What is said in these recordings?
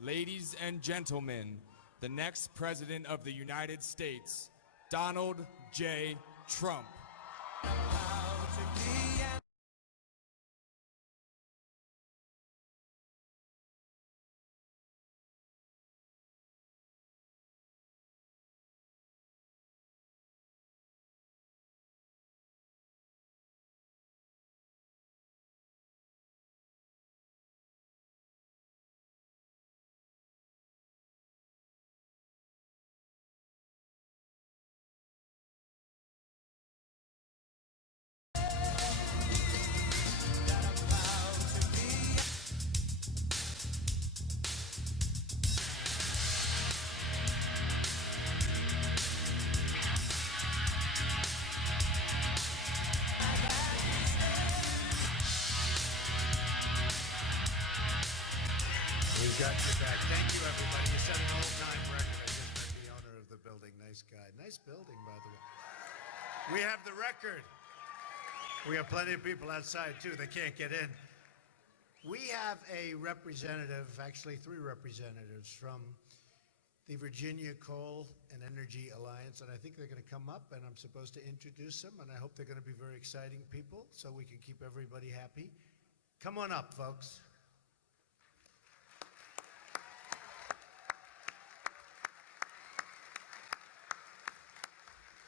Ladies and gentlemen, the next President of the United States, Donald J. Trump. We've got you back. Thank you, everybody. You set an all-time record. I just met the owner of the building. Nice guy. Nice building, by the way. We have the record. We have plenty of people outside, too. They can't get in. We have a representative, actually 3 representatives, from the Virginia Coal and Energy Alliance, and I think they're going to come up, and I'm supposed to introduce them, and I hope they're going to be very exciting people so we can keep everybody happy. Come on up, folks.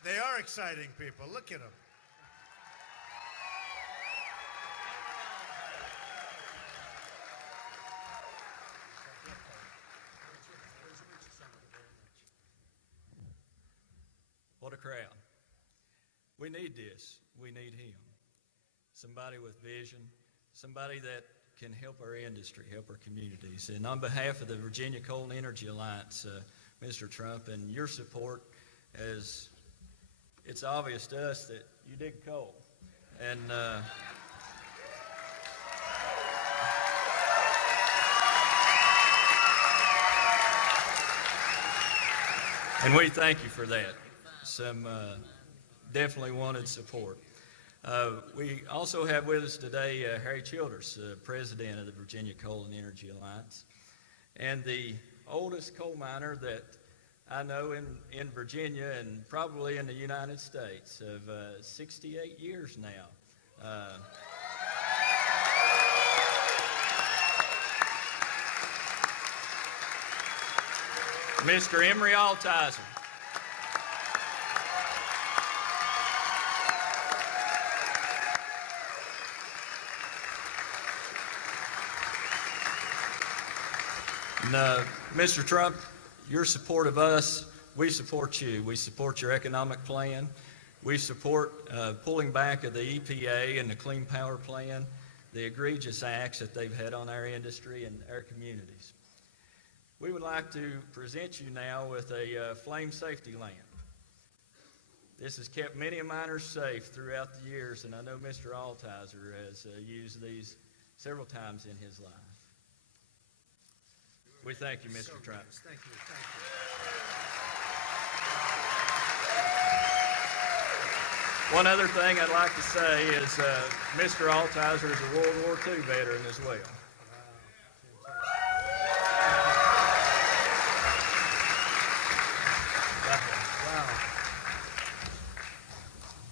They are exciting people. Look at them. What a crowd. We need this. We need him. Somebody with vision, somebody that can help our industry, help our communities. And on behalf of the Virginia Coal and Energy Alliance, Mr. Trump, and your support, as it's obvious to us that you dig coal. And we thank you for that. Some definitely wanted support. We also have with us today Harry Childers, president of the Virginia Coal and Energy Alliance, and the oldest coal miner that I know in Virginia and probably in the United States of 68 years now. Mr. Emery Altizer. And, Mr. Trump, your support of us, we support you. We support your economic plan. We support pulling back of the EPA and the Clean Power Plan, the egregious acts that they've had on our industry and our communities. We would like to present you now with a flame safety lamp. This has kept many miners safe throughout the years, and I know Mr. Altizer has used these several times in his life. We thank you, Mr. Trump. Thank you. Thank you. One other thing I'd like to say is Mr. Altizer is a World War II veteran as well. Wow.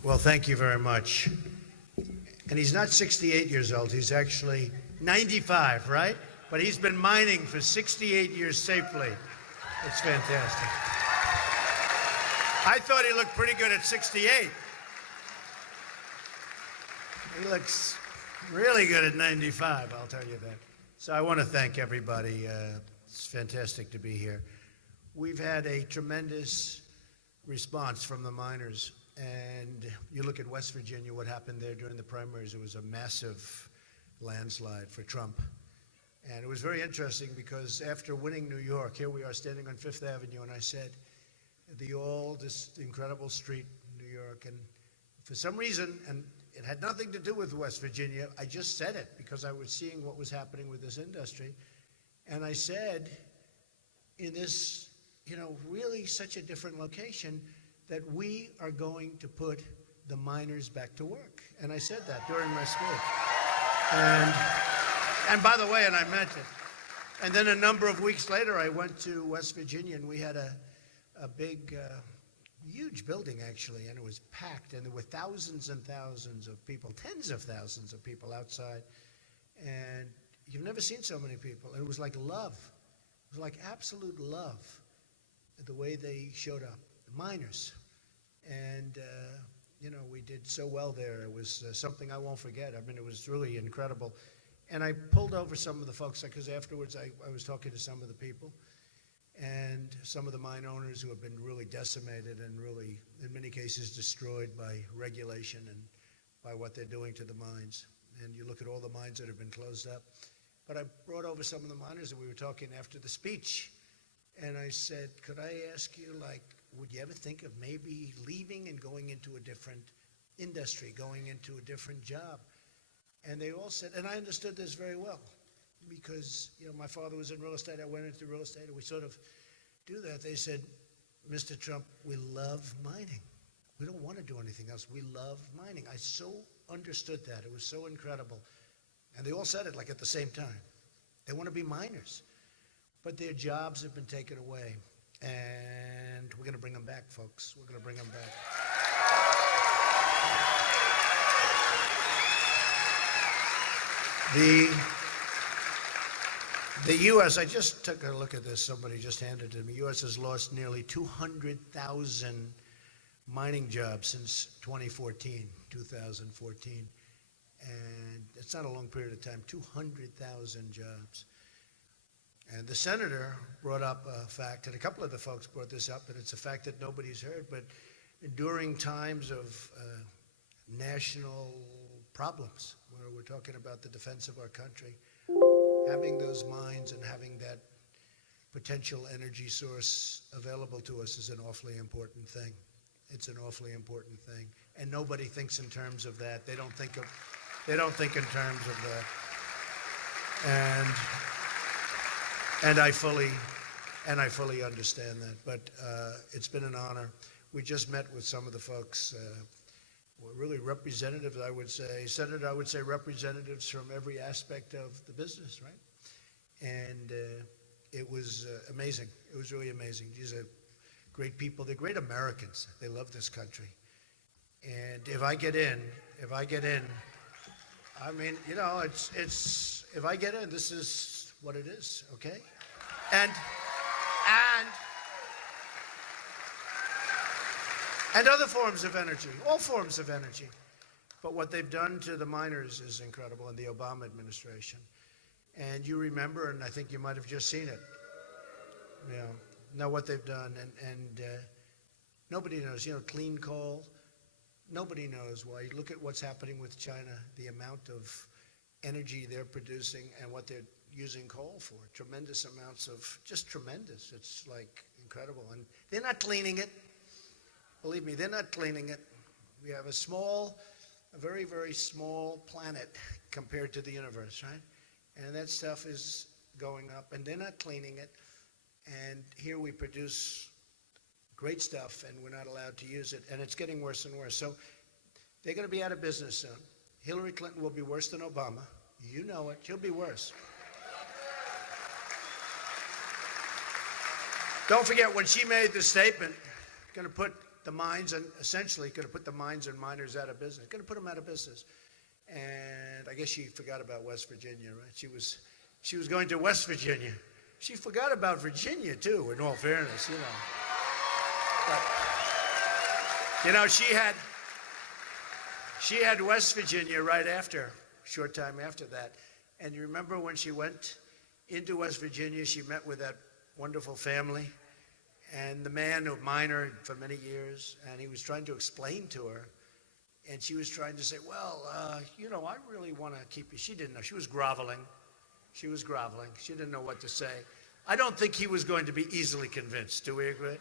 Well, thank you very much. And he's not 68 years old. He's actually 95, right? But he's been mining for 68 years safely. It's fantastic. I thought he looked pretty good at 68. He looks really good at 95, I'll tell you that. So I want to thank everybody. It's fantastic to be here. We've had a tremendous response from the miners. And you look at West Virginia, what happened there during the primaries, it was a massive landslide for Trump. And it was very interesting because after winning New York, here we are standing on Fifth Avenue, and I said, this incredible street in New York, and for some reason, and it had nothing to do with West Virginia, I just said it because I was seeing what was happening with this industry. And I said, in this, really such a different location, that we are going to put the miners back to work. And I said that during my speech. And by the way, and I meant it, And then a number of weeks later, I went to West Virginia, and we had a big, huge building, actually, and it was packed, and there were thousands and thousands of people, tens of thousands of people outside, and you've never seen so many people. And it was like love. It was like absolute love, the way they showed up, the miners. And, you know, we did so well there. It was something I won't forget. I mean, it was really incredible. And I pulled over some of the folks, because afterwards I was talking to some of the people, and some of the mine owners who have been really decimated and really, in many cases, destroyed by regulation and by what they're doing to the mines. And you look at all the mines that have been closed up. But I brought over some of the miners, and we were talking after the speech, and I said, could I ask you, like, would you ever think of maybe leaving and going into a different industry, going into a different job? And they all said, and I understood this very well, because, you know, my father was in real estate, I went into real estate, and we sort of do that. They said, Mr. Trump, we love mining. We don't want to do anything else. We love mining. I so understood that. It was so incredible. And they all said it like at the same time. They want to be miners. But their jobs have been taken away. And we're going to bring them back, folks. We're going to bring them back. The U.S., I just took a look at this. Somebody just handed it to me. The U.S. has lost nearly 200,000 mining jobs since 2014. And it's not a long period of time, 200,000 jobs. And the senator brought up a fact, and a couple of the folks brought this up, and it's a fact that nobody's heard, but during times of national problems, where we're talking about the defense of our country, having those mines and having that potential energy source available to us is an awfully important thing. It's an awfully important thing. And nobody thinks in terms of that. They don't think in terms of that. And I fully understand that. But it's been an honor. We just met with some of the folks, really representatives, I would say. Senator, I would say representatives from every aspect of the business, right? And it was amazing. It was really amazing. These are great people. They're great Americans. They love this country. And if I get in, I mean, you know, it's if I get in, this is what it is, okay? And other forms of energy, all forms of energy. But what they've done to the miners is incredible in the Obama administration. And you remember, and I think you might have just seen it, you know what they've done. And nobody knows, you know, clean coal. Nobody knows why. You look at what's happening with China, the amount of energy they're producing and what they're using coal for. Tremendous amounts of, just tremendous. It's like incredible. And they're not cleaning it. Believe me, they're not cleaning it. We have a very, very small planet compared to the universe, right? And that stuff is going up, and they're not cleaning it. And here we produce great stuff, and we're not allowed to use it, and it's getting worse and worse. So they're going to be out of business soon. Hillary Clinton will be worse than Obama. You know it. She'll be worse. Don't forget, when she made the statement, going to put the mines, and essentially going to put the mines and miners out of business, going to put them out of business. And I guess she forgot about West Virginia, right? She was going to West Virginia. She forgot about Virginia, too, in all fairness, you know. But, you know, she had West Virginia right after, short time after that. And you remember when she went into West Virginia, she met with that wonderful family, and the man, a miner for many years, and he was trying to explain to her, and she was trying to say, well, you know, I really want to keep you. She didn't know. She was groveling. She didn't know what to say. I don't think he was going to be easily convinced. Do we agree?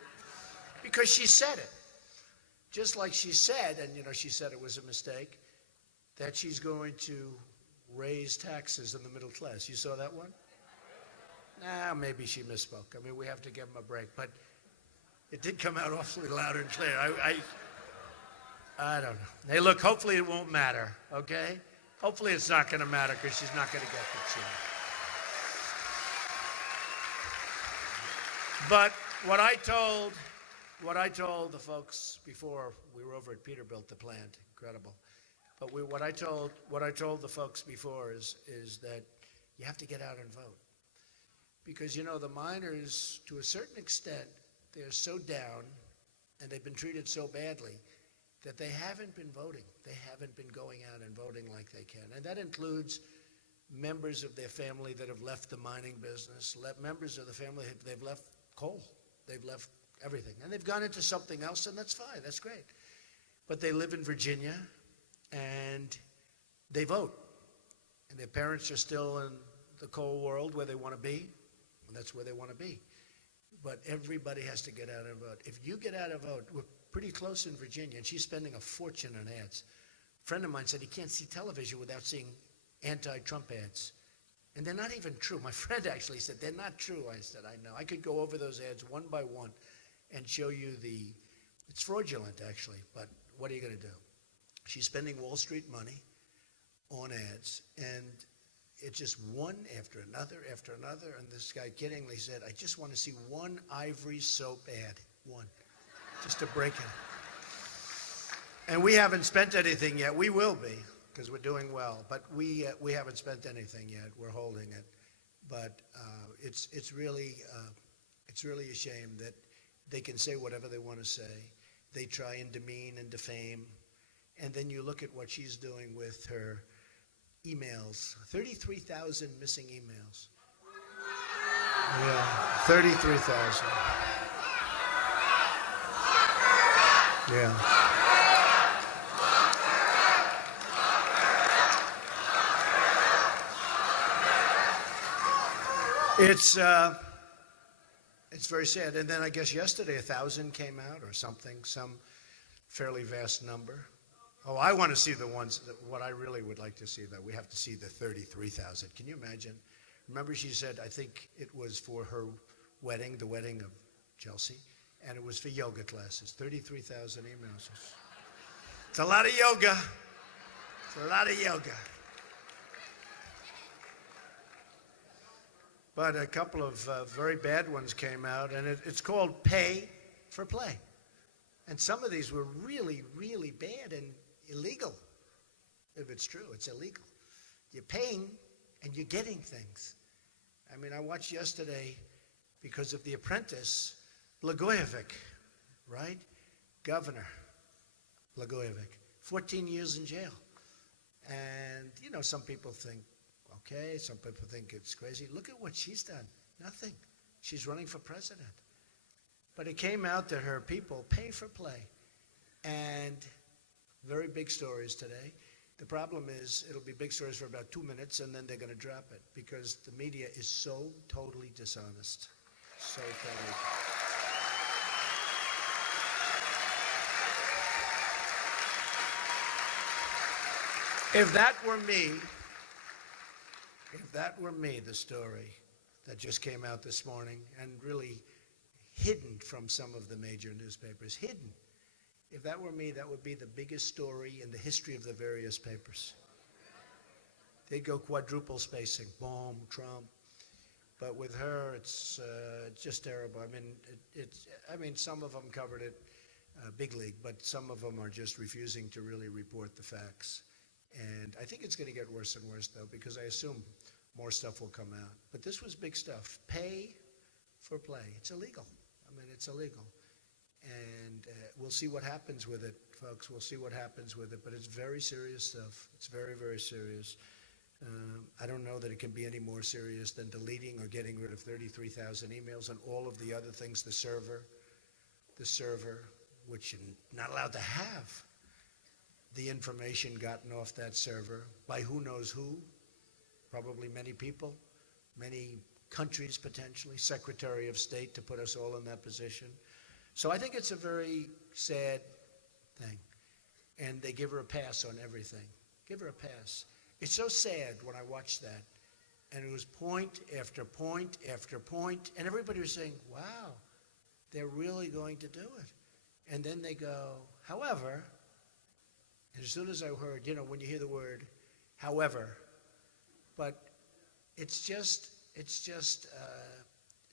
Because she said it. Just like she said, and, you know, she said it was a mistake, that she's going to raise taxes in the middle class. You saw that one? Nah, maybe she misspoke. I mean, we have to give him a break. But it did come out awfully loud and clear. I don't know. Hey, look, hopefully it won't matter, okay? Hopefully it's not going to matter because she's not going to get the chair. But what I told the folks before, we were over at Peterbilt, the plant, incredible. But what I told the folks before is that you have to get out and vote. Because, you know, the miners, to a certain extent, they're so down and they've been treated so badly that they haven't been voting. They haven't been going out and voting like they can. And that includes members of their family that have left the mining business, members of the family, they've left coal, they've left everything. And they've gone into something else, and that's fine, that's great. But they live in Virginia, and they vote. And their parents are still in the coal world where they want to be, and that's where they want to be. But everybody has to get out and vote. If you get out and vote, we're pretty close in Virginia, and she's spending a fortune on ads. A friend of mine said he can't see television without seeing anti-Trump ads. And they're not even true. My friend actually said, they're not true. I said, I know. I could go over those ads one by one and show you it's fraudulent actually, but what are you going to do? She's spending Wall Street money on ads, and it's just one after another after another. And this guy kiddingly said, I just want to see one Ivory soap ad, one, just to break it. And we haven't spent anything yet. We will be, because we're doing well, but we haven't spent anything yet. We're holding it, but it's really a shame that they can say whatever they want to say. They try and demean and defame, and then you look at what she's doing with her emails. 33,000 missing emails. Yeah, 33,000. Yeah. It's very sad. And then I guess yesterday 1,000 came out or something, some fairly vast number. Oh, I want to see the ones what I really would like to see, that we have to see the 33,000. Can you imagine? Remember, she said, I think it was for her wedding, the wedding of Chelsea, and it was for yoga classes. 33,000 emails. It's a lot of yoga. It's a lot of yoga. But a couple of very bad ones came out, and it's called Pay for Play. And some of these were really, really bad and illegal. If it's true, it's illegal. You're paying and you're getting things. I mean, I watched yesterday, because of The Apprentice, Blagojevich, right? Governor Blagojevich, 14 years in jail. And, you know, some people think, okay, some people think it's crazy. Look at what she's done. Nothing. She's running for president. But it came out that her people pay for play. And very big stories today. The problem is it'll be big stories for about 2 minutes, and then they're going to drop it because the media is so totally dishonest. So totally. If that were me, the story that just came out this morning and really hidden from some of the major newspapers, hidden. If that were me, that would be the biggest story in the history of the various papers. They'd go quadruple spacing, boom, Trump. But with her, it's just terrible. I mean, some of them covered it big league, but some of them are just refusing to really report the facts. And I think it's going to get worse and worse, though, because I assume more stuff will come out. But this was big stuff. Pay for play. It's illegal. I mean, it's illegal. And we'll see what happens with it, folks. We'll see what happens with it. But it's very serious stuff. It's very, very serious. I don't know that it can be any more serious than deleting or getting rid of 33,000 emails and all of the other things, the server, which you're not allowed to have the information gotten off that server by who knows who, probably many people, many countries potentially, Secretary of State to put us all in that position. So I think it's a very sad thing. And they give her a pass on everything. Give her a pass. It's so sad when I watched that. And it was point after point after point. And everybody was saying, wow, they're really going to do it. And then they go, however, and as soon as I heard, you know, when you hear the word, however, but it's just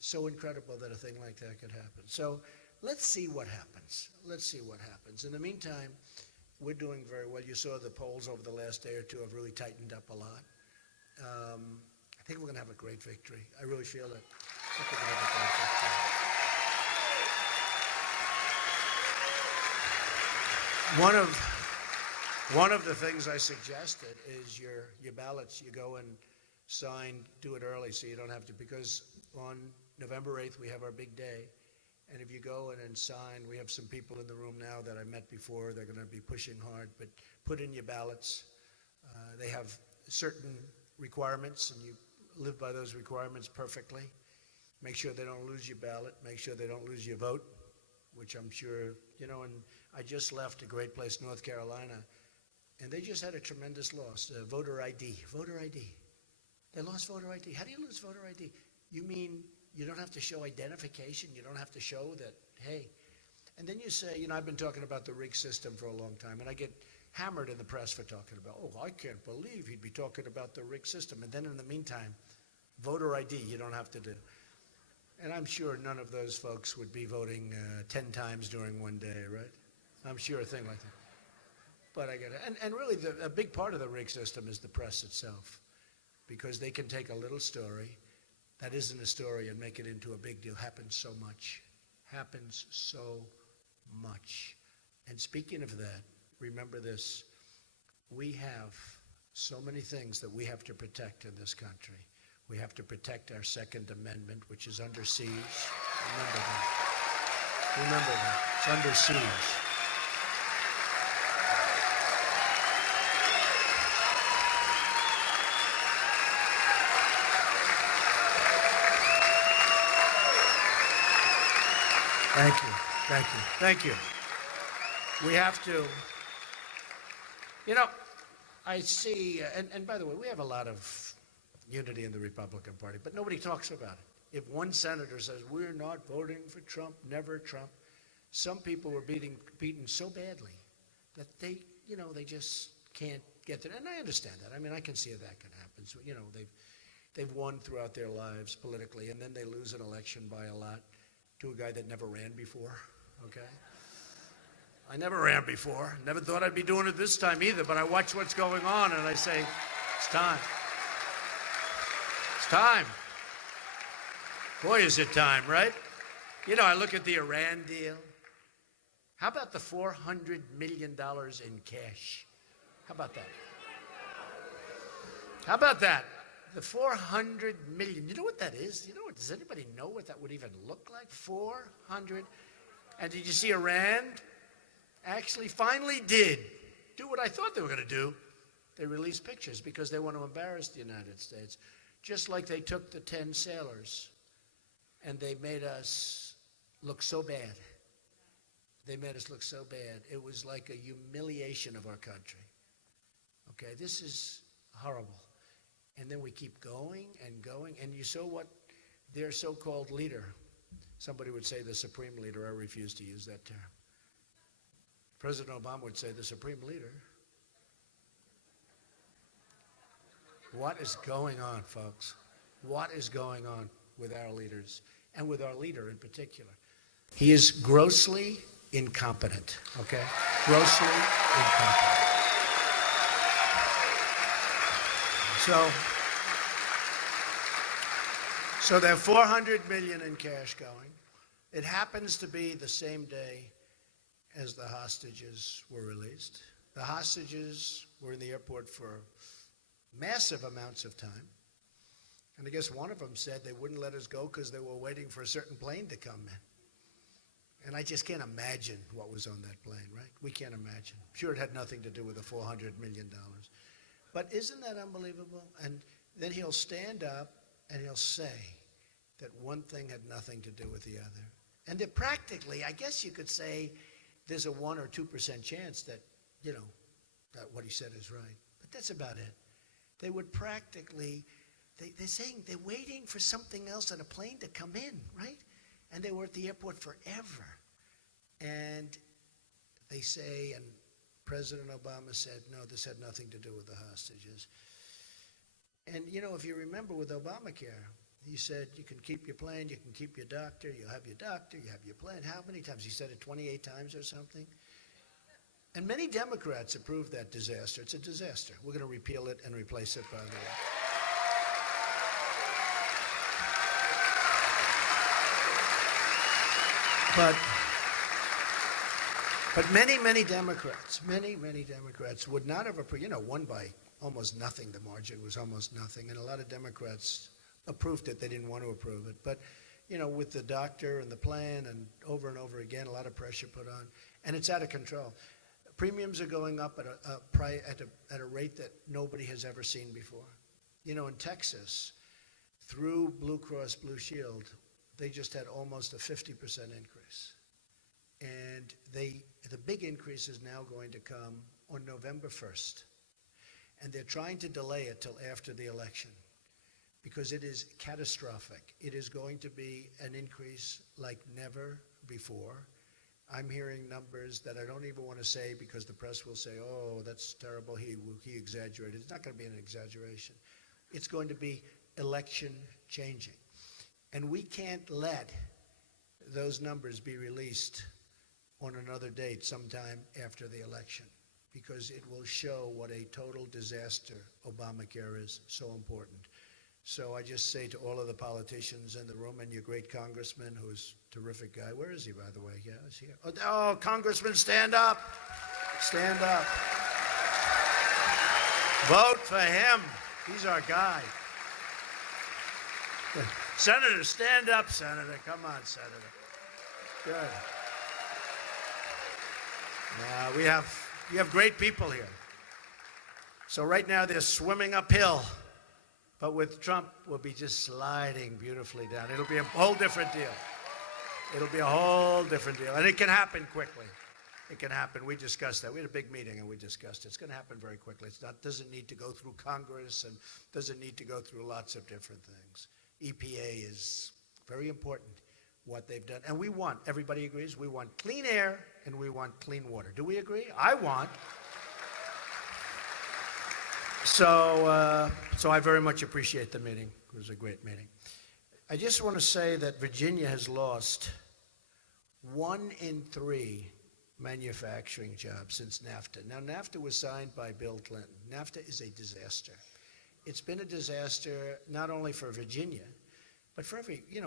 so incredible that a thing like that could happen. So let's see what happens. Let's see what happens. In the meantime, we're doing very well. You saw the polls over the last day or two have really tightened up a lot. I think we're going to have a great victory. I really feel it. I think we're going to have a great victory. One of the things I suggested is your ballots, you go and sign, do it early so you don't have to, because on November 8th we have our big day. And if you go in and sign, we have some people in the room now that I met before. They're going to be pushing hard, but put in your ballots. They have certain requirements, and you live by those requirements perfectly. Make sure they don't lose your ballot. Make sure they don't lose your vote, which I'm sure, you know, and I just left a great place, North Carolina, and they just had a tremendous loss, voter ID. Voter ID. They lost voter ID. How do you lose voter ID? You mean you don't have to show identification? You don't have to show that, hey. And then you say, you know, I've been talking about the rigged system for a long time, and I get hammered in the press for talking about, oh, I can't believe he'd be talking about the rigged system. And then in the meantime, voter ID, you don't have to do. And I'm sure none of those folks would be voting 10 times during one day, right? I'm sure a thing like that. But I get it. And really, a big part of the rigged system is the press itself, because they can take a little story that isn't a story and make it into a big deal. Happens so much. Happens so much. And speaking of that, remember this. We have so many things that we have to protect in this country. We have to protect our Second Amendment, which is under siege. Remember that. Remember that. It's under siege. Thank you. Thank you. Thank you. We have to, you know, I see, and by the way, we have a lot of unity in the Republican Party, but nobody talks about it. If one senator says, we're not voting for Trump, never Trump, some people were beaten so badly that they, you know, they just can't get there. And I understand that. I mean, I can see that can happen. So, you know, they've won throughout their lives politically, and then they lose an election by a lot to a guy that never ran before, okay? I never ran before. Never thought I'd be doing it this time either, but I watch what's going on and I say, it's time. It's time. Boy, is it time, right? You know, I look at the Iran deal. How about the $400 million in cash? How about that? How about that? The 400 million. You know what that is? You know what? Does anybody know what that would even look like? 400. And did you see Iran actually finally did do what I thought they were going to do? They released pictures because they want to embarrass the United States. Just like they took the 10 sailors and they made us look so bad. They made us look so bad. It was like a humiliation of our country. Okay, this is horrible. And then we keep going and going. And you saw what their so-called leader, somebody would say the supreme leader. I refuse to use that term. President Obama would say the supreme leader. What is going on, folks? What is going on with our leaders and with our leader in particular? He is grossly incompetent, okay? Grossly incompetent. So they have $400 million in cash going. It happens to be the same day as the hostages were released. The hostages were in the airport for massive amounts of time. And I guess one of them said they wouldn't let us go because they were waiting for a certain plane to come in. And I just can't imagine what was on that plane, right? We can't imagine. I'm sure it had nothing to do with the $400 million. But isn't that unbelievable? And then he'll stand up and he'll say that one thing had nothing to do with the other. And that practically, I guess you could say, there's a 1 or 2% chance that, you know, that what he said is right. But that's about it. They would practically, they're saying they're waiting for something else on a plane to come in, right? And they were at the airport forever. And they say, and President Obama said, no, this had nothing to do with the hostages. And, you know, if you remember with Obamacare, He said, you can keep your plan, you can keep your doctor, you have your doctor, you have your plan. How many times? He said it 28 times or something. And many Democrats approved that disaster. It's a disaster. We're going to repeal it and replace it, by the way. But many Democrats would not have approved, won by almost nothing. The margin was almost nothing. And a lot of Democrats approved it. They didn't want to approve it. But, with the doctor and the plan and over again, a lot of pressure put on. And it's out of control. Premiums are going up at a rate that nobody has ever seen before. In Texas, through Blue Cross Blue Shield, they just had almost a 50% increase. And the big increase is now going to come on November 1st. And they're trying to delay it till after the election because it is catastrophic. It is going to be an increase like never before. I'm hearing numbers that I don't even want to say because the press will say, oh, that's terrible, he exaggerated. It's not going to be an exaggeration. It's going to be election changing. And we can't let those numbers be released on another date sometime after the election because it will show what a total disaster Obamacare is. So important. So I just say to all of the politicians in the room and your great congressman, who's a terrific guy. Where is he, by the way? Yeah, he's here. Oh, Congressman, stand up. Stand up. Vote for him. He's our guy. Senator, stand up, Senator. Come on, Senator. Good. Now, we have great people here. So right now they're swimming uphill. But with Trump, we'll be just sliding beautifully down. It'll be a whole different deal. It'll be a whole different deal. And it can happen quickly. It can happen. We discussed that. We had a big meeting and we discussed it. It's going to happen very quickly. Doesn't need to go through Congress and doesn't need to go through lots of different things. EPA is very important, what they've done. And we want, everybody agrees, we want clean air and we want clean water. Do we agree? I want. So I very much appreciate the meeting. It was a great meeting. I just want to say that Virginia has lost 1 in 3 manufacturing jobs since NAFTA. Now, NAFTA was signed by Bill Clinton. NAFTA is a disaster. It's been a disaster not only for Virginia, but for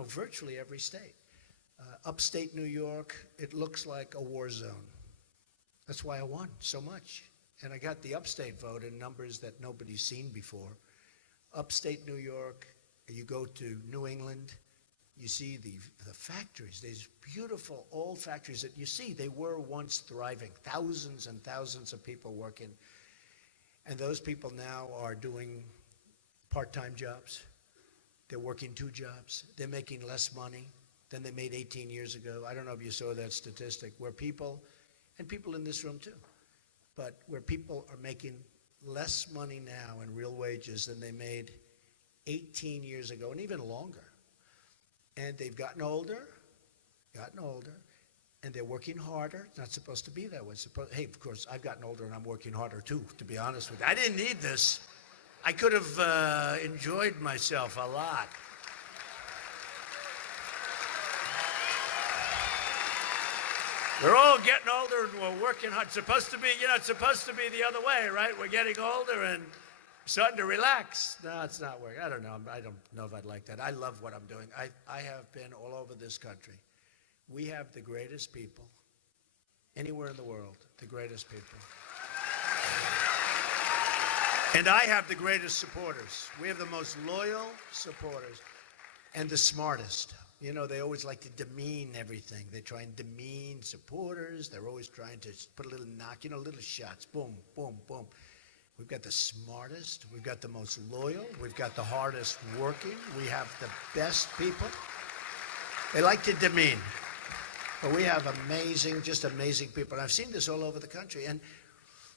virtually every state. Upstate New York, it looks like a war zone. That's why I won so much. And I got the upstate vote in numbers that nobody's seen before. Upstate New York, you go to New England, you see the factories, these beautiful old factories that you see, they were once thriving, thousands and thousands of people working. And those people now are doing part-time jobs. They're working 2 jobs. They're making less money than they made 18 years ago. I don't know if you saw that statistic, where people, and people in this room too, but where people are making less money now in real wages than they made 18 years ago and even longer. And they've gotten older, and they're working harder. It's not supposed to be that way. Hey, of course, I've gotten older and I'm working harder too, to be honest with you. I didn't need this. I could have enjoyed myself a lot. We're all getting older and we're working hard. It's supposed to be, it's supposed to be the other way, right? We're getting older and starting to relax. No, it's not working. I don't know. I don't know if I'd like that. I love what I'm doing. I have been all over this country. We have the greatest people anywhere in the world, the greatest people. And I have the greatest supporters. We have the most loyal supporters and the smartest. They always like to demean everything. They try and demean supporters. They're always trying to put a little knock, little shots. Boom, boom, boom. We've got the smartest. We've got the most loyal. We've got the hardest working. We have the best people. They like to demean. But we have just amazing people. And I've seen this all over the country. And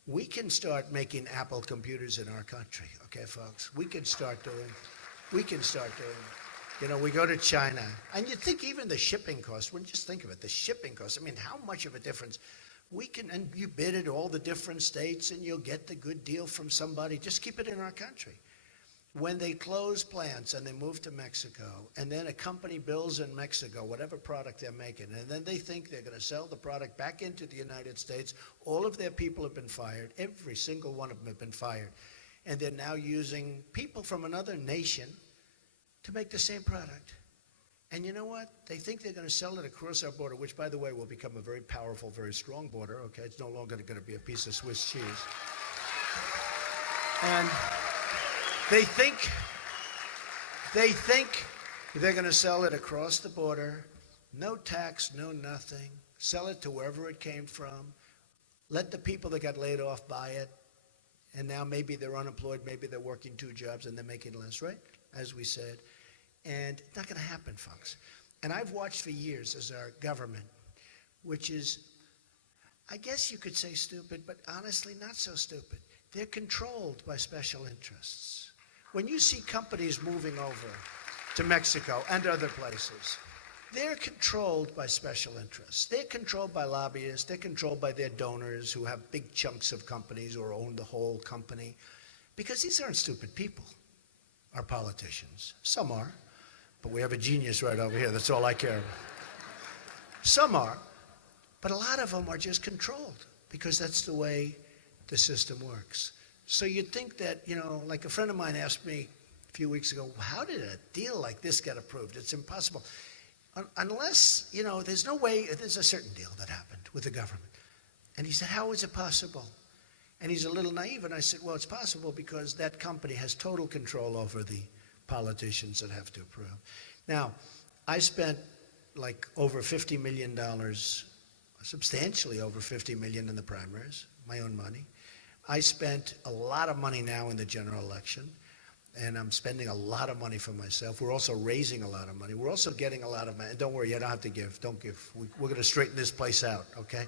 we can start making Apple computers in our country, okay, folks? We can start doing. We go to China, and you think even the shipping costs, just think of it, the shipping costs, how much of a difference and you bid at all the different states, and you'll get the good deal from somebody. Just keep it in our country. when they close plants and they move to Mexico, and then a company builds in Mexico whatever product they're making, and then they think they're going to sell the product back into the United States, all of their people have been fired. Every single one of them have been fired. And they're now using people from another nation to make the same product. And you know what? They think they're going to sell it across our border, which, by the way, will become a very powerful, very strong border, okay? It's no longer going to be a piece of Swiss cheese. And they think they're going to sell it across the border, no tax, no nothing, sell it to wherever it came from, let the people that got laid off buy it, and now maybe they're unemployed, maybe they're working 2 jobs and they're making less, right? As we said. And it's not going to happen, folks. And I've watched for years as our government, which is, I guess you could say stupid, but honestly not so stupid. They're controlled by special interests. When you see companies moving over to Mexico and other places, they're controlled by special interests. They're controlled by lobbyists. They're controlled by their donors who have big chunks of companies or own the whole company. Because these aren't stupid people, our politicians. Some are, but we have a genius right over here. That's all I care about. Some are, but a lot of them are just controlled because that's the way the system works. So you'd think that, you know, like a friend of mine asked me a few weeks ago, how did a deal like this get approved? It's impossible. Unless, you know, there's no way, there's a certain deal that happened with the government. And he said, how is it possible? And he's a little naive, and I said, well, it's possible because that company has total control over the politicians that have to approve. Now, I spent like over $50 million, substantially over $50 million in the primaries, my own money. I spent a lot of money now in the general election, and I'm spending a lot of money for myself. We're also raising a lot of money. We're also getting a lot of money. Don't worry, you don't have to give. Don't give. We're going to straighten this place out, okay?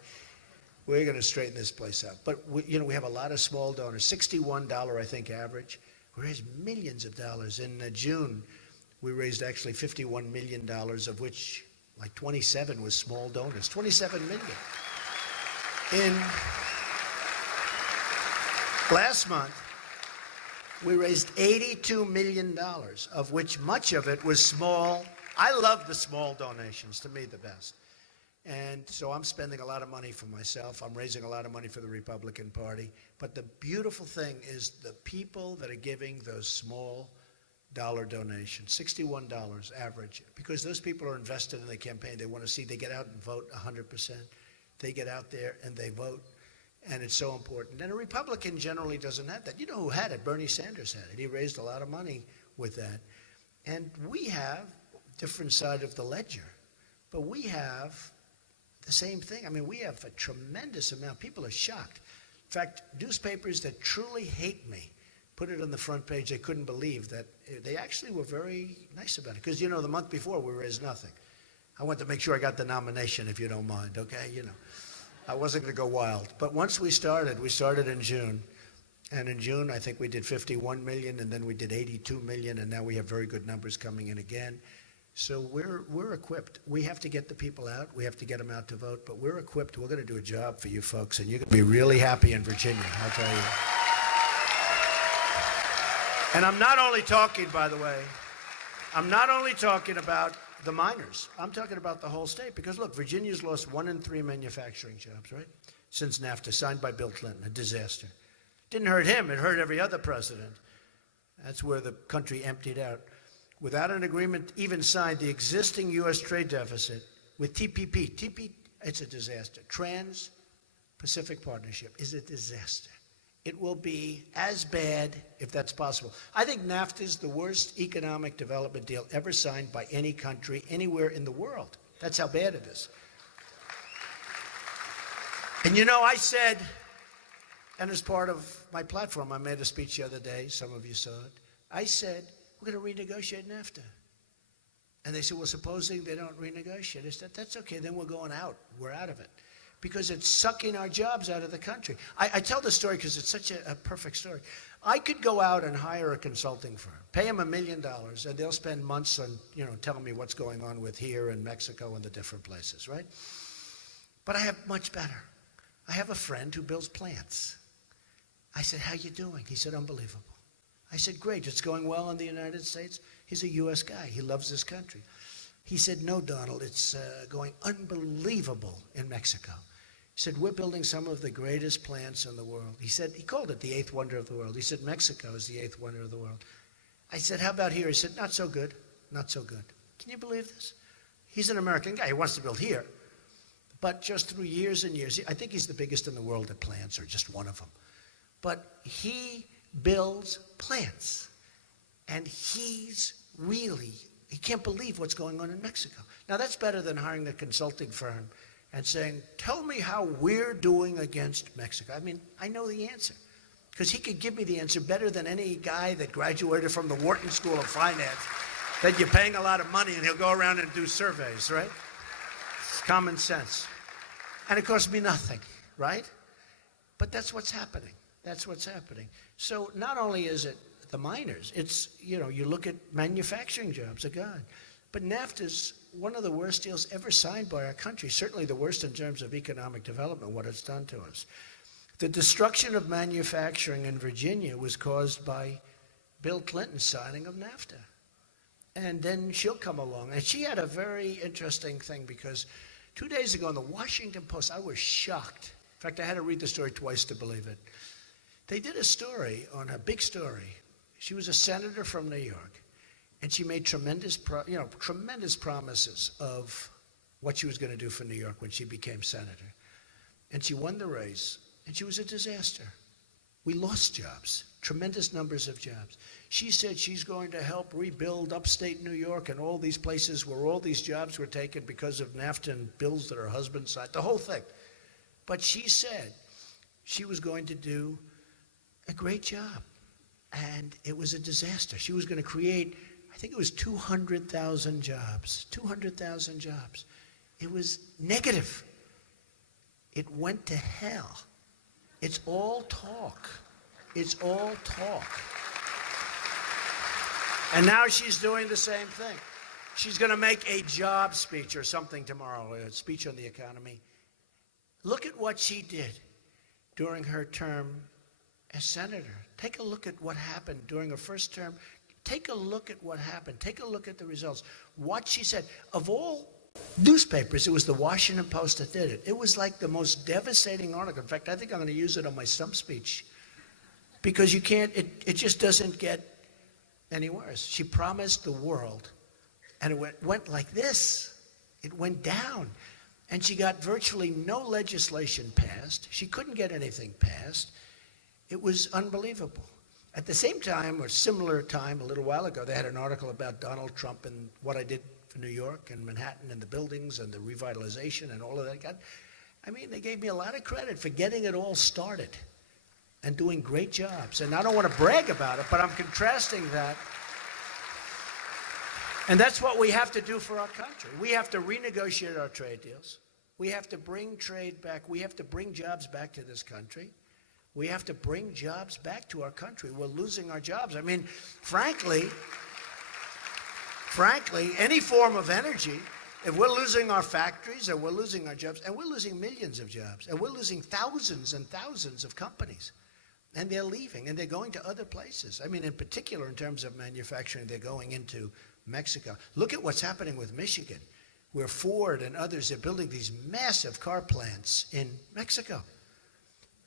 We're going to straighten this place out. But, you know, we have a lot of small donors, $61, I think, average. We raised millions of dollars. In June, we raised actually $51 million, of which like 27 was small donors, 27 million. In last month, we raised $82 million, of which much of it was small. I love the small donations, to me the best. And so I'm spending a lot of money for myself. I'm raising a lot of money for the Republican Party. But the beautiful thing is the people that are giving those small dollar donations, $61 average, because those people are invested in the campaign. They want to see, they get out and vote 100%. They get out there and they vote. And it's so important. And a Republican generally doesn't have that. You know who had it? Bernie Sanders had it. He raised a lot of money with that. And we have different side of the ledger. But we have the same thing. I mean, we have a tremendous amount. People are shocked. In fact, newspapers that truly hate me put it on the front page. They couldn't believe that. They actually were very nice about it. Because, you know, the month before, we raised nothing. I want to make sure I got the nomination, if you don't mind, okay? You know. I wasn't going to go wild. But once we started in June. And in June, I think we did 51 million, and then we did 82 million, and now we have very good numbers coming in again. So we're equipped. We have to get the people out. We have to get them out to vote, but we're equipped. We're going to do a job for you folks, and you're going to be really happy in Virginia, I'll tell you. And I'm not only talking, by the way, I'm not only talking about the miners. I'm talking about the whole state, because look, Virginia's lost 1 in 3 manufacturing jobs, right? Since NAFTA, signed by Bill Clinton, a disaster. Didn't hurt him, it hurt every other president. That's where the country emptied out. Without an agreement even signed, the existing U.S. trade deficit with TPP, it's a disaster. Trans-Pacific Partnership is a disaster. It will be as bad, if that's possible. I think NAFTA is the worst economic development deal ever signed by any country anywhere in the world. That's how bad it is. And you know, I said, and as part of my platform, I made a speech the other day, some of you saw it. I said, we're going to renegotiate NAFTA. And they said, well, supposing they don't renegotiate. I said, that's okay, then we're going out. We're out of it. Because it's sucking our jobs out of the country. I tell the story because it's such a perfect story. I could go out and hire a consulting firm, pay them $1 million, and they'll spend months on, you know, telling me what's going on with here and Mexico and the different places, right? But I have much better. I have a friend who builds plants. I said, how you doing? He said, unbelievable. I said, great, it's going well in the United States. He's a U.S. guy. He loves this country. He said, no, Donald, it's going unbelievable in Mexico. He said, we're building some of the greatest plants in the world. He said, he called it the eighth wonder of the world. He said, Mexico is the eighth wonder of the world. I said, how about here? He said, not so good, not so good. Can you believe this? He's an American guy. He wants to build here. But just through years and years, I think he's the biggest in the world at plants, or just one of them. But he builds plants. And he's really, he can't believe what's going on in Mexico. Now, that's better than hiring the consulting firm and saying, tell me how we're doing against Mexico. I mean, I know the answer. Because he could give me the answer better than any guy that graduated from the Wharton School of Finance, that you're paying a lot of money and he'll go around and do surveys, right? It's common sense. And it costs me nothing, right? But that's what's happening. That's what's happening. So not only is it the miners, it's, you know, you look at manufacturing jobs, are gone. But NAFTA's one of the worst deals ever signed by our country, certainly the worst in terms of economic development, what it's done to us. The destruction of manufacturing in Virginia was caused by Bill Clinton's signing of NAFTA. And then she'll come along. And she had a very interesting thing, because 2 days ago in the Washington Post, I was shocked. In fact, I had to read the story twice to believe it. They did a story on a big story. She was a senator from New York. And she made tremendous promises of what she was going to do for New York when she became senator. And she won the race, and she was a disaster. We lost jobs, tremendous numbers of jobs. She said she's going to help rebuild upstate New York and all these places where all these jobs were taken because of NAFTA and bills that her husband signed, the whole thing. But she said she was going to do a great job, and it was a disaster. She was going to create, I think it was 200,000 jobs, 200,000 jobs. It was negative. It went to hell. It's all talk. It's all talk. And now she's doing the same thing. She's going to make a job speech or something tomorrow, a speech on the economy. Look at what she did during her term as senator. Take a look at what happened during her first term. Take a look at what happened. Take a look at the results. What she said. Of all newspapers, it was the Washington Post that did it. It was like the most devastating article. In fact, I think I'm going to use it on my stump speech, because you can't, it just doesn't get any worse. She promised the world, and it went like this. It went down, and she got virtually no legislation passed. She couldn't get anything passed. It was unbelievable. At the same time, or similar time, a little while ago, they had an article about Donald Trump and what I did for New York and Manhattan and the buildings and the revitalization and all of that. I mean, they gave me a lot of credit for getting it all started and doing great jobs. And I don't want to brag about it, but I'm contrasting that. And that's what we have to do for our country. We have to renegotiate our trade deals. We have to bring trade back. We have to bring jobs back to this country. We have to bring jobs back to our country. We're losing our jobs. I mean, frankly, any form of energy, if we're losing our factories and we're losing our jobs, and we're losing millions of jobs, and we're losing thousands and thousands of companies, and they're leaving, and they're going to other places. I mean, in particular, in terms of manufacturing, they're going into Mexico. Look at what's happening with Michigan, where Ford and others are building these massive car plants in Mexico.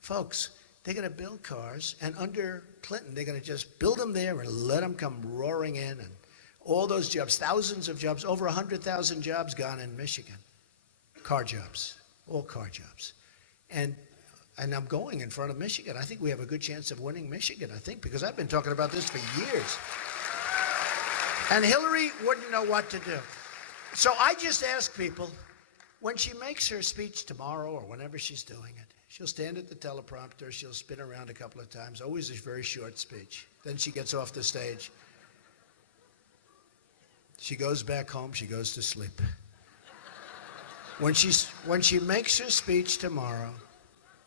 Folks, they're going to build cars, and under Clinton, they're going to just build them there and let them come roaring in, and all those jobs, thousands of jobs, over 100,000 jobs gone in Michigan. Car jobs, all car jobs. And I'm going in front of Michigan. I think we have a good chance of winning Michigan, I think, because I've been talking about this for years. And Hillary wouldn't know what to do. So I just ask people, when she makes her speech tomorrow or whenever she's doing it, she'll stand at the teleprompter, she'll spin around a couple of times, always a very short speech. Then she gets off the stage. She goes back home, she goes to sleep. When she makes her speech tomorrow,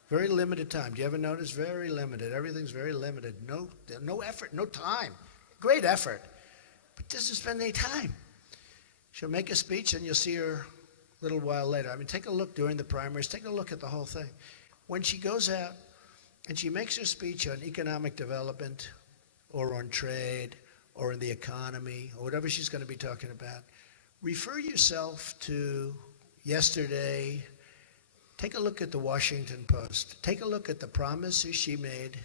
very limited time. Do you ever notice? Very limited. Everything's very limited. No effort, no time. Great effort, but doesn't spend any time. She'll make a speech and you'll see her a little while later. I mean, take a look during the primaries, take a look at the whole thing. When she goes out and she makes her speech on economic development, or on trade or in the economy or whatever she's going to be talking about, refer yourself to yesterday. Take a look at the Washington Post. Take a look at the promises she made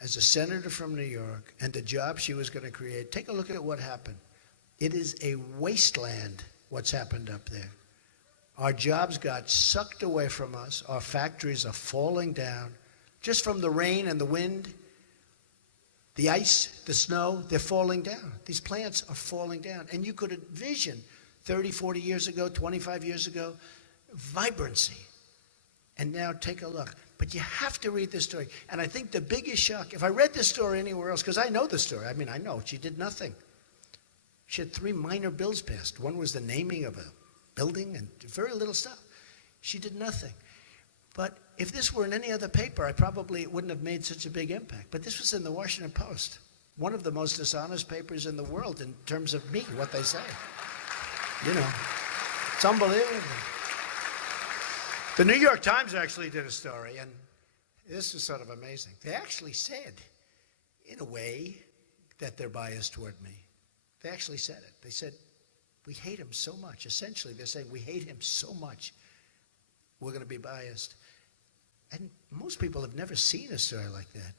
as a senator from New York and the job she was going to create. Take a look at what happened. It is a wasteland what's happened up there. Our jobs got sucked away from us. Our factories are falling down. Just from the rain and the wind, the ice, the snow, they're falling down. These plants are falling down. And you could envision 30, 40 years ago, 25 years ago, vibrancy. And now take a look. But you have to read this story. And I think the biggest shock, if I read this story anywhere else, because I know the story. I mean, I know. She did nothing. She had 3 minor bills passed. One was the naming of a building and very little stuff. She did nothing. But if this were in any other paper, I probably wouldn't have made such a big impact. But this was in the Washington Post, one of the most dishonest papers in the world in terms of me, what they say. You know, it's unbelievable. The New York Times actually did a story, and this is sort of amazing. They actually said, in a way, that they're biased toward me. They actually said it. They said, we hate him so much. Essentially, they're saying, we hate him so much, we're going to be biased. And most people have never seen a story like that.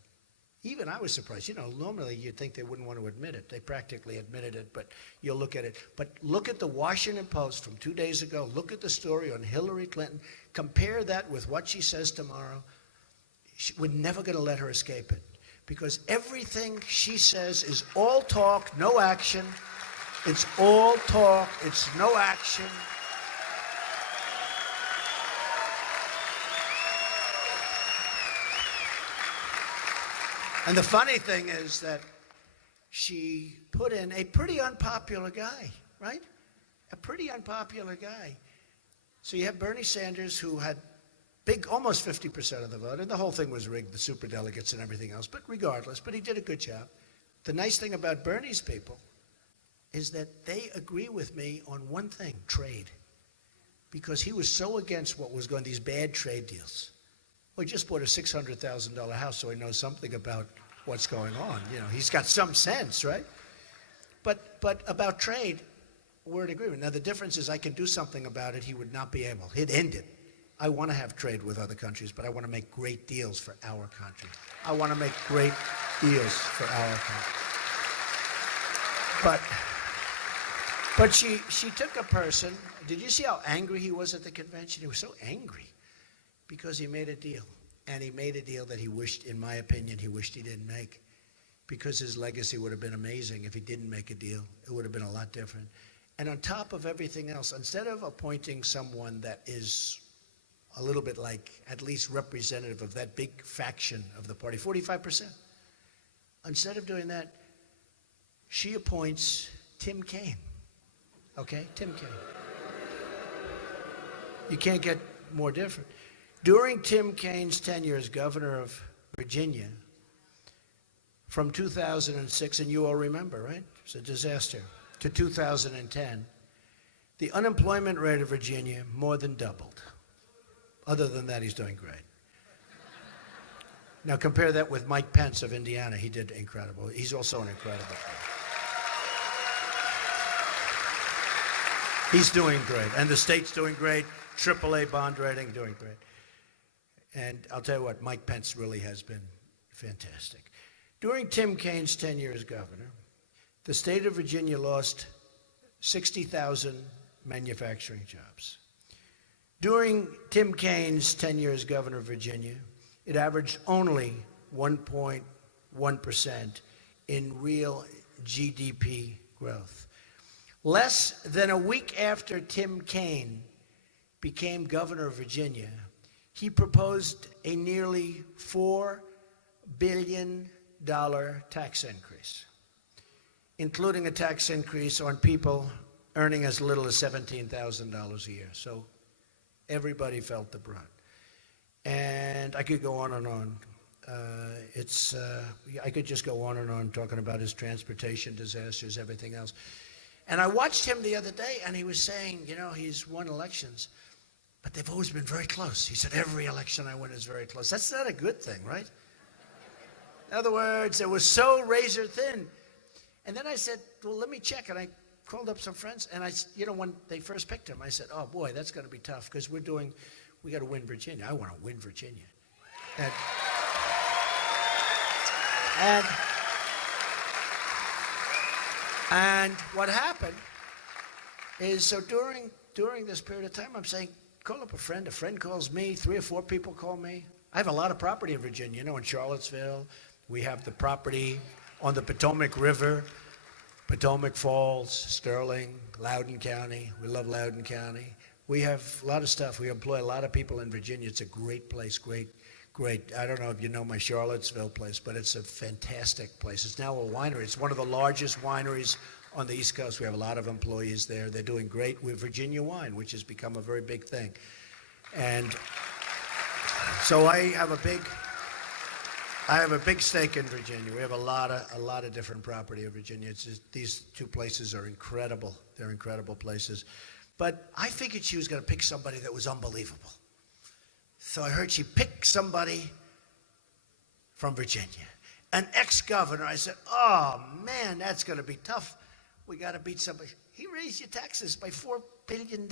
Even I was surprised. You know, normally you'd think they wouldn't want to admit it. They practically admitted it, but you'll look at it. But look at the Washington Post from 2 days ago. Look at the story on Hillary Clinton. Compare that with what she says tomorrow. We're never going to let her escape it, because everything she says is all talk, no action. It's all talk, it's no action. And the funny thing is that she put in a pretty unpopular guy, right? A pretty unpopular guy. So you have Bernie Sanders, who had almost 50% of the vote, and the whole thing was rigged, the superdelegates and everything else, but regardless, but he did a good job. The nice thing about Bernie's people is that they agree with me on one thing, trade. Because he was so against what was going, these bad trade deals. Well, he just bought a $600,000 house, so he knows something about what's going on. You know, he's got some sense, right? But about trade, we're in agreement. Now, the difference is I can do something about it. He would not be able. He'd end it. I want to have trade with other countries, but I want to make great deals for our country. I want to make great deals for our country. But she took a person. Did you see how angry he was at the convention? He was so angry because he made a deal. And he made a deal that he wished, in my opinion, he wished he didn't make, because his legacy would have been amazing if he didn't make a deal. It would have been a lot different. And on top of everything else, instead of appointing someone that is a little bit like at least representative of that big faction of the party, 45%, instead of doing that, she appoints Tim Kaine. Okay, Tim Kaine. You can't get more different. During Tim Kaine's tenure as governor of Virginia, from 2006, and you all remember, right? It's a disaster, to 2010, the unemployment rate of Virginia more than doubled. Other than that, he's doing great. Now compare that with Mike Pence of Indiana. He did incredible. He's also an incredible guy. He's doing great, and the state's doing great. AAA bond rating, doing great. And I'll tell you what, Mike Pence really has been fantastic. During Tim Kaine's tenure as governor, the state of Virginia lost 60,000 manufacturing jobs. During Tim Kaine's tenure as governor of Virginia, it averaged only 1.1% in real GDP growth. Less than a week after Tim Kaine became governor of Virginia, he proposed a nearly $4 billion tax increase, including a tax increase on people earning as little as $17,000 a year. So everybody felt the brunt. And I could go on and on. I could just go on and on talking about his transportation disasters, everything else. And I watched him the other day, and he was saying, you know, he's won elections, but they've always been very close. He said, every election I win is very close. That's not a good thing, right? In other words, it was so razor thin. And then I said, well, let me check. And I called up some friends, and when they first picked him, I said, oh boy, that's going to be tough because we got to win Virginia. I want to win Virginia. And what happened is, so during this period of time, I'm saying, call up a friend calls me, 3 or 4 people call me. I have a lot of property in Virginia, in Charlottesville. We have the property on the Potomac River, Potomac Falls, Sterling, Loudoun County. We love Loudoun County. We have a lot of stuff. We employ a lot of people in Virginia. It's a great place, great. I don't know if you know my Charlottesville place, but it's a fantastic place. It's now a winery. It's one of the largest wineries on the East Coast. We have a lot of employees there. They're doing great with Virginia wine, which has become a very big thing. And so I have a big stake in Virginia. We have a lot of different property in Virginia. It's just, these 2 places are incredible. They're incredible places. But I figured she was going to pick somebody that was unbelievable. So I heard she picked somebody from Virginia, an ex-governor. I said, oh man, that's going to be tough. We got to beat somebody. He raised your taxes by $4 billion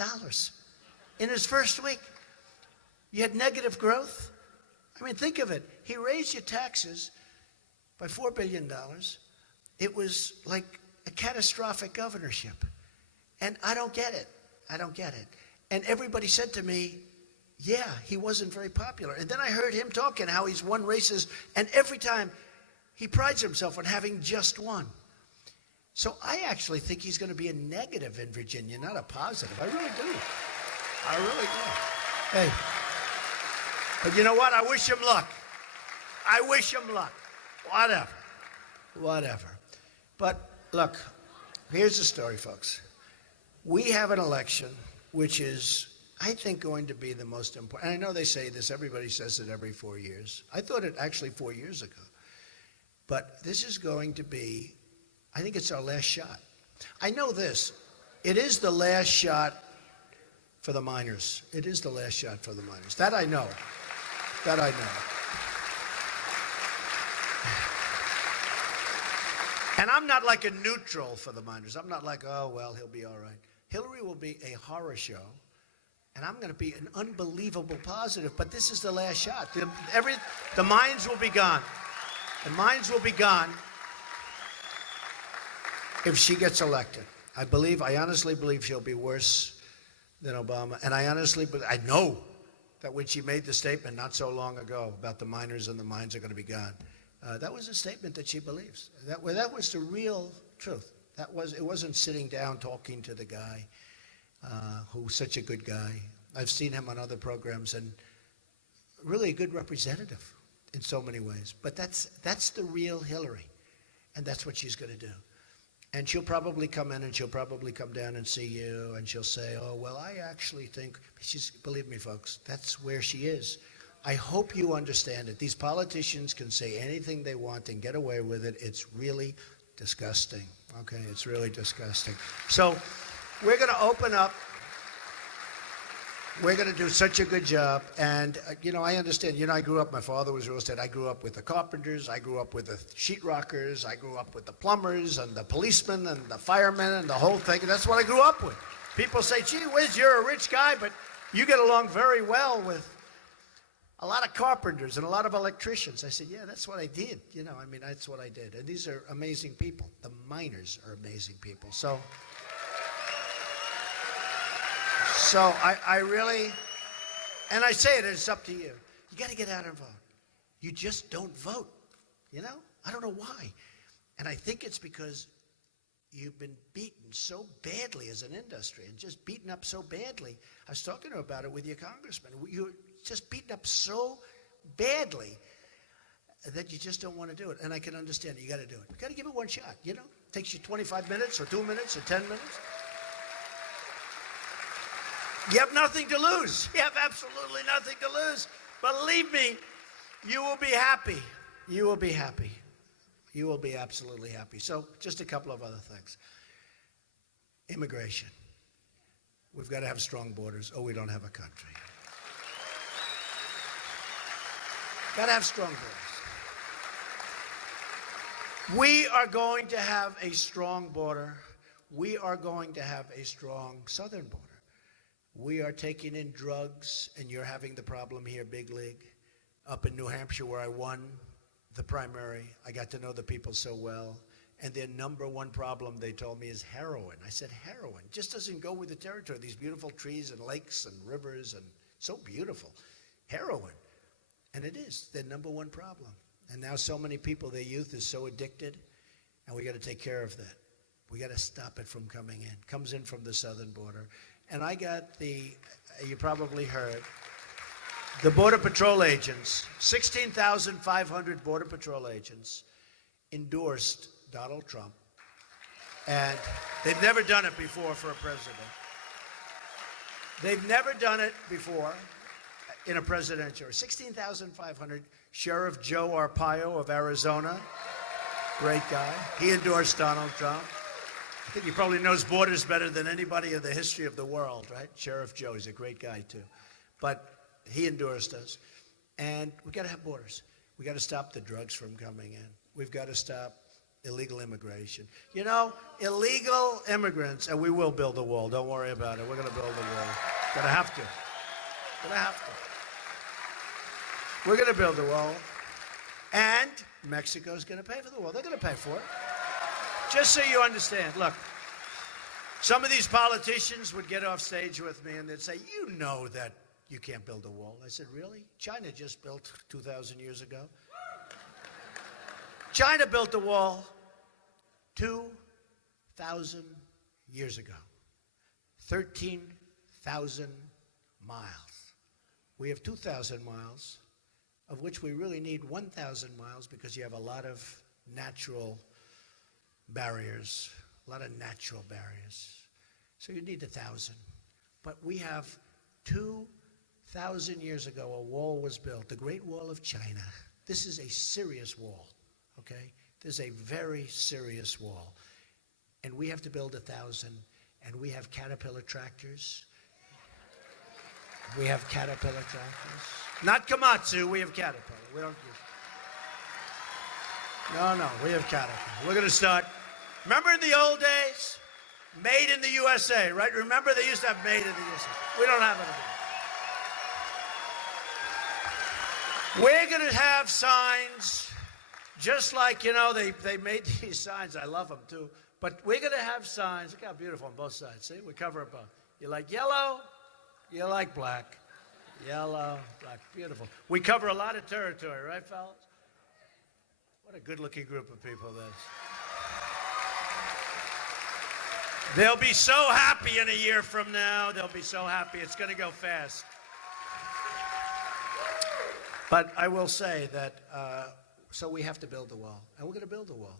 in his first week. You had negative growth. I mean, think of it. He raised your taxes by $4 billion. It was like a catastrophic governorship. And I don't get it. I don't get it. And everybody said to me, yeah, he wasn't very popular. And then I heard him talking how he's won races, and every time he prides himself on having just won. So I actually think he's going to be a negative in Virginia, not a positive. I really do. I really do. Hey, but you know what? I wish him luck. I wish him luck. Whatever. But look, here's the story, folks. We have an election which is, I think, going to be the most important. And I know they say this, everybody says it every 4 years. I thought it actually 4 years ago. But this is going to be, I think it's our last shot. I know this. It is the last shot for the miners. It is the last shot for the miners. That I know. That I know. And I'm not like a neutral for the miners. I'm not like, oh, well, he'll be all right. Hillary will be a horror show, and I'm going to be an unbelievable positive, but this is the last shot. The mines will be gone. The mines will be gone if she gets elected. I honestly believe she'll be worse than Obama, and I know that when she made the statement not so long ago about the miners and the mines are going to be gone, that was a statement that she believes. That was the real truth. It wasn't sitting down talking to the guy who's such a good guy. I've seen him on other programs, and really a good representative in so many ways. But that's the real Hillary, and that's what she's going to do. And she'll probably come in, and she'll probably come down and see you, and she'll say, oh, well, I actually think, believe me, folks, that's where she is. I hope you understand it. These politicians can say anything they want and get away with it. It's really disgusting. Okay, it's really disgusting. So we're going to open up. We're going to do such a good job. And, I understand. I grew up, my father was real estate. I grew up with the carpenters. I grew up with the sheetrockers. I grew up with the plumbers and the policemen and the firemen and the whole thing. And that's what I grew up with. People say, gee whiz, you're a rich guy, but you get along very well with a lot of carpenters and a lot of electricians. I said, yeah, that's what I did. That's what I did. And these are amazing people. The miners are amazing people. So I really, and I say it's up to you. You got to get out and vote. You just don't vote. I don't know why. And I think it's because you've been beaten so badly as an industry and just beaten up so badly. I was talking about it with your congressman. You're just beaten up so badly that you just don't want to do it. And I can understand it. You got to do it. You got to give it one shot. It takes you 25 minutes or 2 minutes or 10 minutes. You have nothing to lose. You have absolutely nothing to lose. Believe me, you will be happy. You will be happy. You will be absolutely happy. So just a couple of other things. Immigration. We've got to have strong borders, or we don't have a country. Got to have strong borders. We are going to have a strong border. We are going to have a strong southern border. We are taking in drugs, and you're having the problem here, big league. Up in New Hampshire, where I won the primary, I got to know the people so well. And their number one problem, they told me, is heroin. I said, heroin just doesn't go with the territory. These beautiful trees and lakes and rivers, and so beautiful. Heroin. And it is their number one problem. And now so many people, their youth is so addicted, and we got to take care of that. We got to stop it from coming in. Comes in from the southern border. And I got you probably heard, the Border Patrol agents, 16,500 Border Patrol agents endorsed Donald Trump. And they've never done it before for a president. They've never done it before in a presidential. 16,500. Sheriff Joe Arpaio of Arizona, great guy. He endorsed Donald Trump. I think he probably knows borders better than anybody in the history of the world, right? Sheriff Joe, he's a great guy too. But he endorsed us. And we got to have borders. We got to stop the drugs from coming in. We've got to stop illegal immigration. You know, illegal immigrants, and we will build a wall. Don't worry about it. We're going to build a wall. Gonna have to. Gonna have to. We're going to build a wall. And Mexico's going to pay for the wall. They're going to pay for it. Just so you understand, look, some of these politicians would get off stage with me and they'd say, you know that you can't build a wall. I said, really? China just built 2,000 years ago. China built a wall 2,000 years ago. 13,000 miles. We have 2,000 miles, of which we really need 1,000 miles because you have a lot of natural barriers, a lot of natural barriers. So you need 1,000. But we have 2,000 years ago, a wall was built, the Great Wall of China. This is a serious wall, okay? This is a very serious wall. And we have to build 1,000, and we have Caterpillar tractors. We have Caterpillar tractors. Not Komatsu, we have Caterpillar. We don't use No, we have Caterpillar. We're going to start. Remember in the old days? Made in the USA, right? Remember they used to have made in the USA. We don't have it anymore. We're going to have signs, just like, you know, they made these signs. I love them, too. But we're going to have signs. Look how beautiful on both sides. See? We cover it both. You like yellow? You like black. Yellow, black. Beautiful. We cover a lot of territory, right, fellas? What a good-looking group of people this. They'll be so happy in a year from now. They'll be so happy. It's going to go fast. But I will say that, so we have to build a wall. And we're going to build a wall.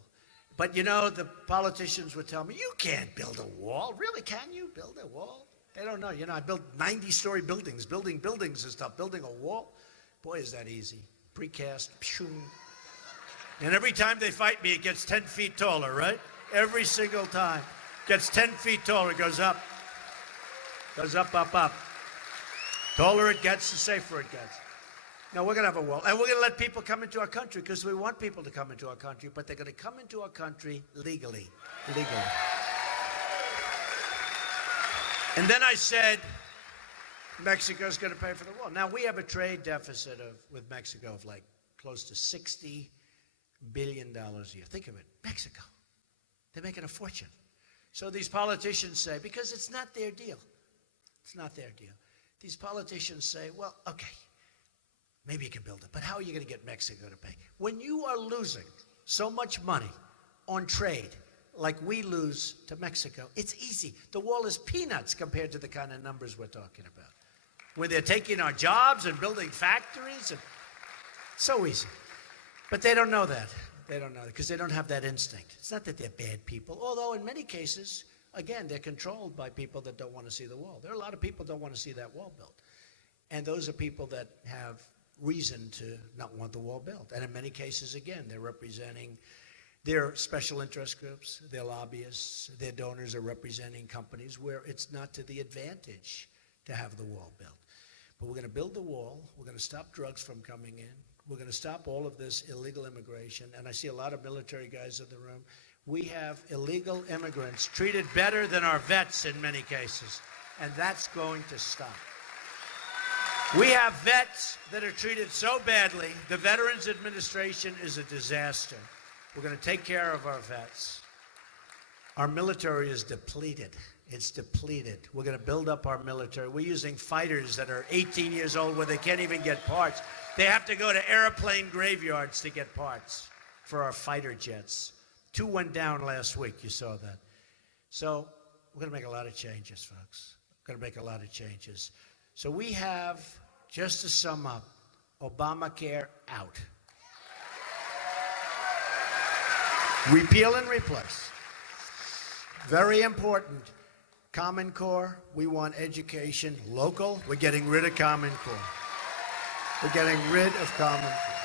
But, you know, the politicians would tell me, you can't build a wall. Really, can you build a wall? They don't know. You know, I built 90-story buildings, building buildings and stuff, building a wall. Boy, is that easy. Precast, pshoo. And every time they fight me, it gets 10 feet taller, right? Every single time. Gets 10 feet taller, goes up. Goes up, up, up. Taller it gets, the safer it gets. No, we're going to have a wall. And we're going to let people come into our country because we want people to come into our country, but they're going to come into our country legally. Legally. And then I said, Mexico's going to pay for the wall. Now, we have a trade deficit with Mexico of like close to $60 billion a year. Think of it. Mexico. They're making a fortune. So these politicians say, because it's not their deal. It's not their deal. These politicians say, well, okay, maybe you can build it, but how are you going to get Mexico to pay? When you are losing so much money on trade, like we lose to Mexico, it's easy. The wall is peanuts compared to the kind of numbers we're talking about. Where they're taking our jobs and building factories, and so easy. But they don't know that. They don't know that because they don't have that instinct. It's not that they're bad people, although in many cases, again, they're controlled by people that don't want to see the wall. There are a lot of people that don't want to see that wall built. And those are people that have reason to not want the wall built. And in many cases, again, they're representing their special interest groups, their lobbyists, their donors are representing companies where it's not to the advantage to have the wall built. But we're going to build the wall. We're going to stop drugs from coming in. We're going to stop all of this illegal immigration, and I see a lot of military guys in the room. We have illegal immigrants treated better than our vets in many cases, and that's going to stop. We have vets that are treated so badly. The Veterans Administration is a disaster. We're going to take care of our vets. Our military is depleted. It's depleted. We're going to build up our military. We're using fighters that are 18 years old where they can't even get parts. They have to go to airplane graveyards to get parts for our fighter jets. 2 went down last week. You saw that. So we're going to make a lot of changes, folks. We're going to make a lot of changes. So we have, just to sum up, Obamacare out. Repeal and replace. Very important. Common Core, we want education local. We're getting rid of Common Core. We're getting rid of Common Core.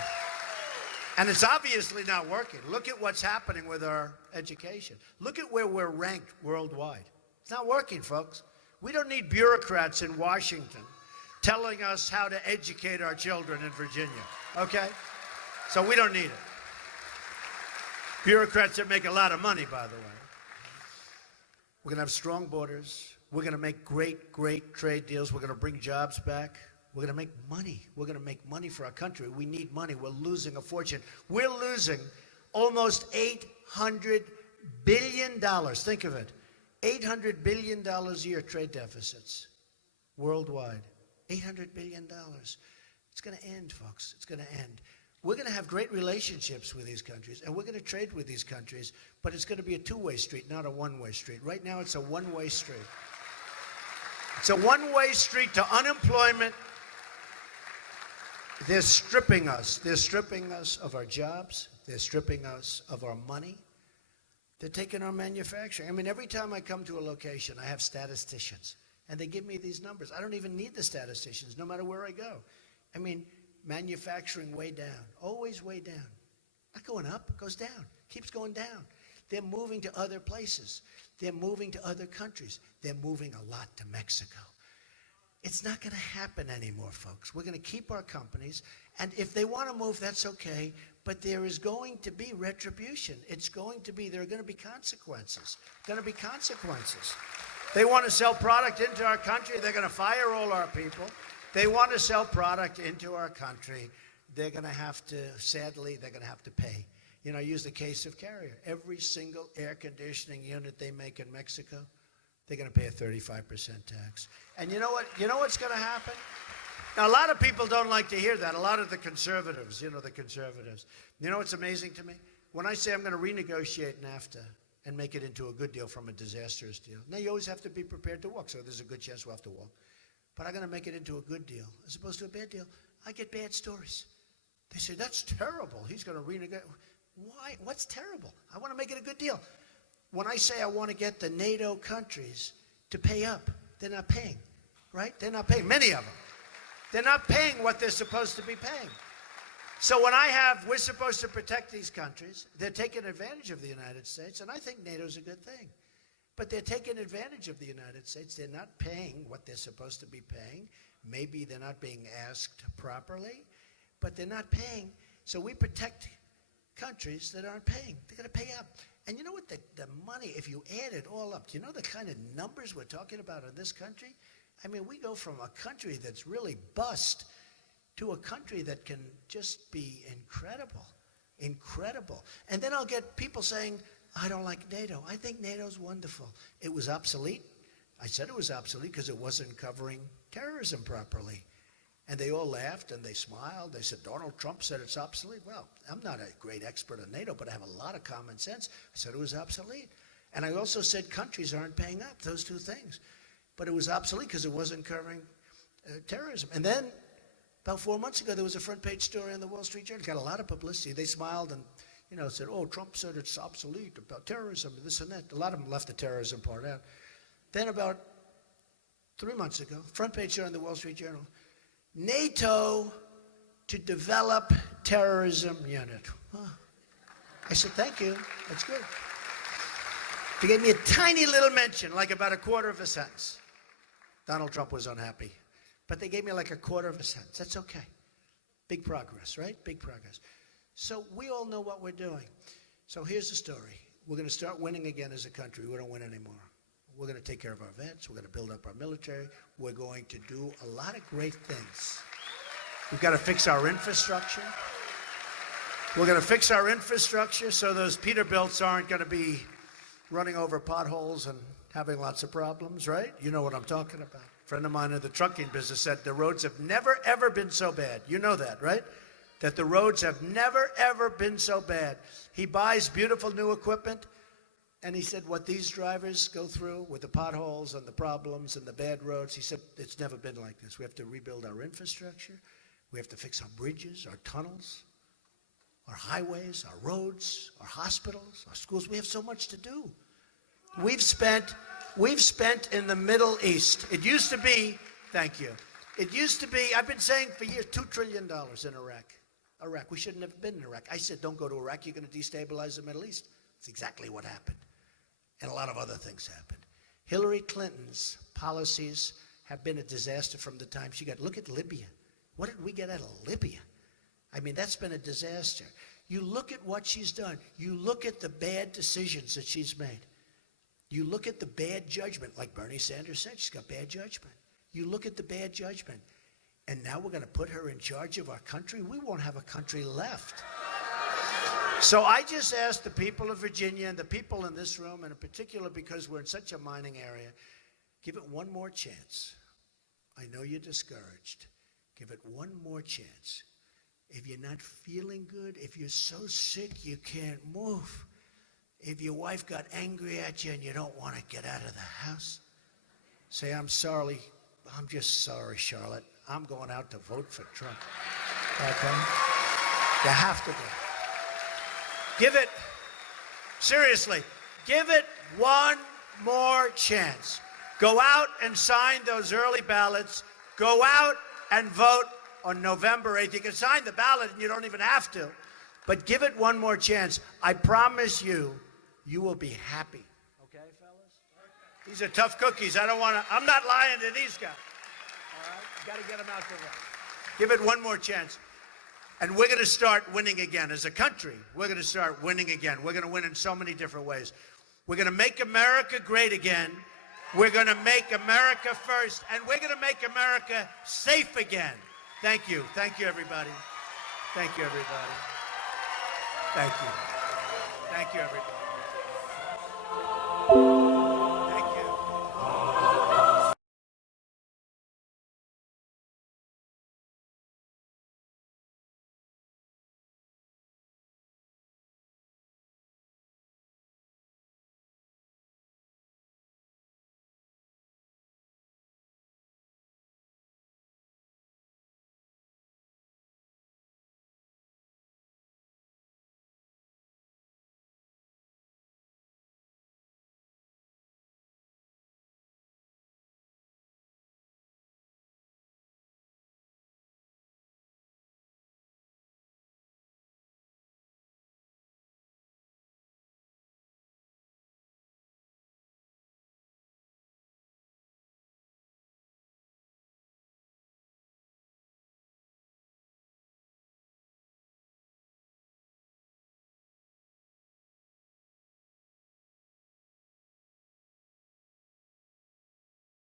And it's obviously not working. Look at what's happening with our education. Look at where we're ranked worldwide. It's not working, folks. We don't need bureaucrats in Washington telling us how to educate our children in Virginia, okay? So we don't need it. Bureaucrats that make a lot of money, by the way. We're going to have strong borders. We're going to make great, great trade deals. We're going to bring jobs back. We're going to make money. We're going to make money for our country. We need money. We're losing a fortune. We're losing almost $800 billion. Think of it. $800 billion a year trade deficits worldwide. $800 billion. It's going to end, folks. It's going to end. We're going to have great relationships with these countries, and we're going to trade with these countries, but it's going to be a two-way street, not a one-way street. Right now, it's a one-way street. It's a one-way street to unemployment. They're stripping us. They're stripping us of our jobs. They're stripping us of our money. They're taking our manufacturing. I mean, every time I come to a location, I have statisticians, and they give me these numbers. I don't even need the statisticians, no matter where I go. I mean, manufacturing way down, always way down. Not going up, it goes down, keeps going down. They're moving to other places. They're moving to other countries. They're moving a lot to Mexico. It's not going to happen anymore, folks. We're going to keep our companies, and if they want to move, that's okay, but there is going to be retribution. It's going to be, there are going to be consequences. Going to be consequences. They want to sell product into our country, they're going to fire all our people. They want to sell product into our country, they're going to have to, sadly, they're going to have to pay. You know, I use the case of Carrier. Every single air conditioning unit they make in Mexico, they're going to pay a 35% tax. And you know what? You know what's going to happen? Now, a lot of people don't like to hear that. A lot of the conservatives, you know, the conservatives. You know what's amazing to me? When I say I'm going to renegotiate NAFTA and make it into a good deal from a disastrous deal. Now, you always have to be prepared to walk, so there's a good chance we'll have to walk. But I'm going to make it into a good deal as opposed to a bad deal. I get bad stories. They say, that's terrible. He's going to renegotiate. Why? What's terrible? I want to make it a good deal. When I say I want to get the NATO countries to pay up, they're not paying, right? They're not paying, many of them. They're not paying what they're supposed to be paying. So when we're supposed to protect these countries, they're taking advantage of the United States, and I think NATO's a good thing. But they're taking advantage of the United States. They're not paying what they're supposed to be paying. Maybe they're not being asked properly, but they're not paying. So we protect countries that aren't paying. They're going to pay up. And you know what? The money, if you add it all up, do you know the kind of numbers we're talking about in this country? I mean, we go from a country that's really bust to a country that can just be incredible, incredible. And then I'll get people saying, I don't like NATO. I think NATO's wonderful. It was obsolete. I said it was obsolete because it wasn't covering terrorism properly. And they all laughed and they smiled. They said, Donald Trump said it's obsolete. Well, I'm not a great expert on NATO, but I have a lot of common sense. I said it was obsolete. And I also said countries aren't paying up, those two things. But it was obsolete because it wasn't covering terrorism. And then about 4 months ago, there was a front page story in the Wall Street Journal. Got a lot of publicity. They smiled and said, oh, Trump said it's obsolete about terrorism, this and that. A lot of them left the terrorism part out. Then about 3 months ago, front page story in the Wall Street Journal, NATO to develop terrorism unit. Huh. I said, thank you, that's good. They gave me a tiny little mention, like about a quarter of a sentence. Donald Trump was unhappy. But they gave me like a quarter of a sentence. That's okay. Big progress, right? Big progress. So we all know what we're doing. So here's the story. We're going to start winning again as a country. We don't win anymore. We're going to take care of our vets. We're going to build up our military. We're going to do a lot of great things. We've got to fix our infrastructure. We're going to fix our infrastructure so those Peterbilts aren't going to be running over potholes and having lots of problems, right? You know what I'm talking about. A friend of mine in the trucking business said the roads have never, ever been so bad. You know that, right? That the roads have never, ever been so bad. He buys beautiful new equipment, and he said what these drivers go through with the potholes and the problems and the bad roads, he said it's never been like this. We have to rebuild our infrastructure. We have to fix our bridges, our tunnels, our highways, our roads, our hospitals, our schools. We have so much to do. We've spent in the Middle East. It used to be, thank you. It used to be, I've been saying for years, $2 trillion in Iraq. We shouldn't have been in Iraq. I said, don't go to Iraq. You're going to destabilize the Middle East. That's exactly what happened. And a lot of other things happened. Hillary Clinton's policies have been a disaster from the time she got, look at Libya. What did we get out of Libya? I mean, that's been a disaster. You look at what she's done. You look at the bad decisions that she's made. You look at the bad judgment, like Bernie Sanders said, she's got bad judgment. You look at the bad judgment, and now we're going to put her in charge of our country? We won't have a country left. So I just ask the people of Virginia and the people in this room, and in particular because we're in such a mining area, give it one more chance. I know you're discouraged. Give it one more chance. If you're not feeling good, if you're so sick you can't move, if your wife got angry at you and you don't want to get out of the house, say, I'm sorry. I'm just sorry, Charlotte. I'm going out to vote for Trump. Okay? You have to go. Give it, seriously, give it one more chance. Go out and sign those early ballots. Go out and vote on November 8th. You can sign the ballot and you don't even have to. But give it one more chance. I promise you, you will be happy. Okay, fellas? These are tough cookies. I'm not lying to these guys. All right? You got to get them out there. Give it one more chance. And we're going to start winning again. As a country, we're going to start winning again. We're going to win in so many different ways. We're going to make America great again. We're going to make America first. And we're going to make America safe again. Thank you. Thank you, everybody. Thank you, everybody. Thank you. Thank you, everybody.